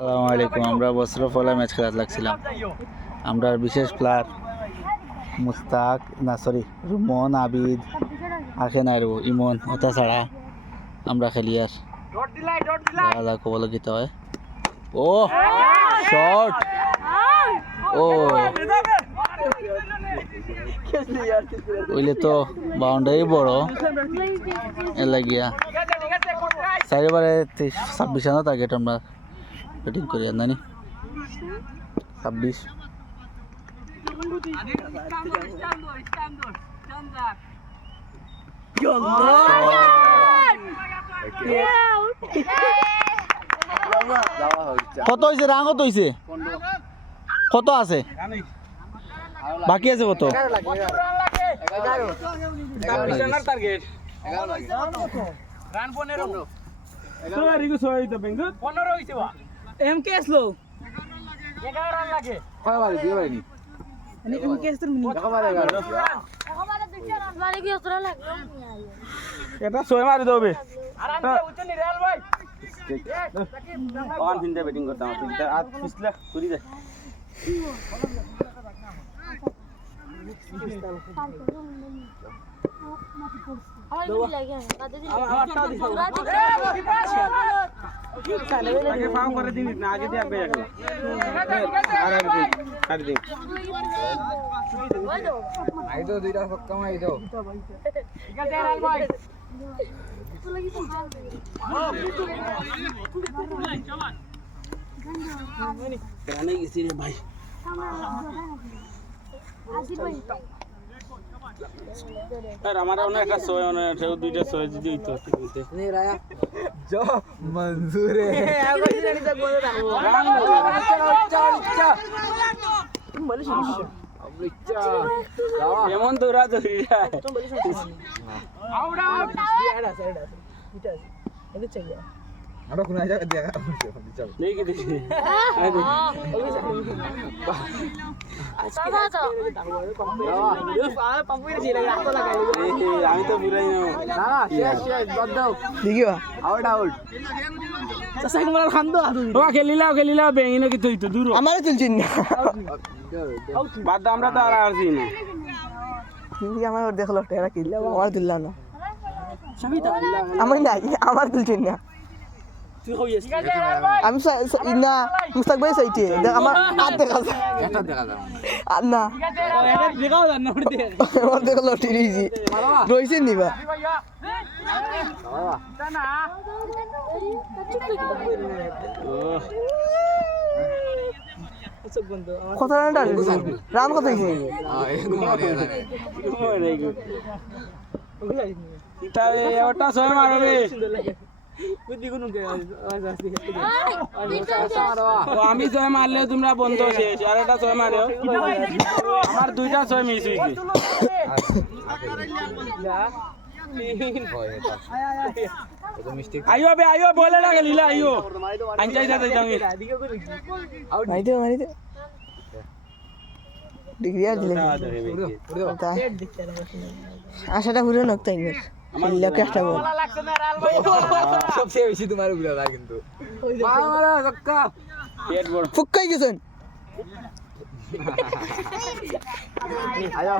আসসালামু আলাইকুম। আমরা বসরফলা ম্যাচ খেলাতে লাগছিলাম। আমরা বিশেষ প্লেয়ার মুস্তাক রুমন আবিদ আর খেনাইরু ইমন ওটা ছাড়া আমরা খেলি আর দেখা যাক বলে দিতে হয়। ও শট! ও ওইলে তো বাউন্ডারি বড় এ লাগিয়া চারিবারে 26 রানের টার্গেট আমরা ব্যাটিং করি আর নানি 26। কত হয়েছে রান? কত হয়েছে? কত আছে বাকি আছে? কত এটা ছয় মারি দেবে ব্যাটিং করতাম করি দেয় করে দিন না আগে দিয়ে আইদো দুইটা ছক্কা মাইদো ভাই আমার অনেক একটা ছয় দুইটা ছয় যদি হইতো মঞ্জুরে এমন দৌড়া দৌড়ি আমরা কোন জায়গা দেখা নেই কি দেখি আমি তো বুঝাই না খেলিলাও বেঙি নাকি তুই তো দূর আমার তুলছি না বাদ আমরা তো আর আসি না আমার দেখলো কিনলে আমার তুললাম না আমি নাই আমার তুলছি না আমি না মুস্তাক ভাই চাইছি আমার হাত দেখা আর না আমার দেখলো টিরিজি রয়েছে নিবা কত রান রান কত হয়েছে ওটা ছয় মারবে আমি ছয় মারলে তোমরা বন্ধ শেষ আর একটা ছয় মারে আমার দুইটা ছয় মিস হয়েছে আইও বে আইও বলে লাগে লীলা আইও আনজাই যাতে যামি মাইতে মাইতে ডিগ্রি আর দিলে আশাটা পুরো নকতাই না আমার লক্ষ্যটা বল সবচেয়ে বেশি তোমার উপরে লাগে কিন্তু মারা লক্ষ্য পেট বড় ফুক্কাই গেছেন আয়া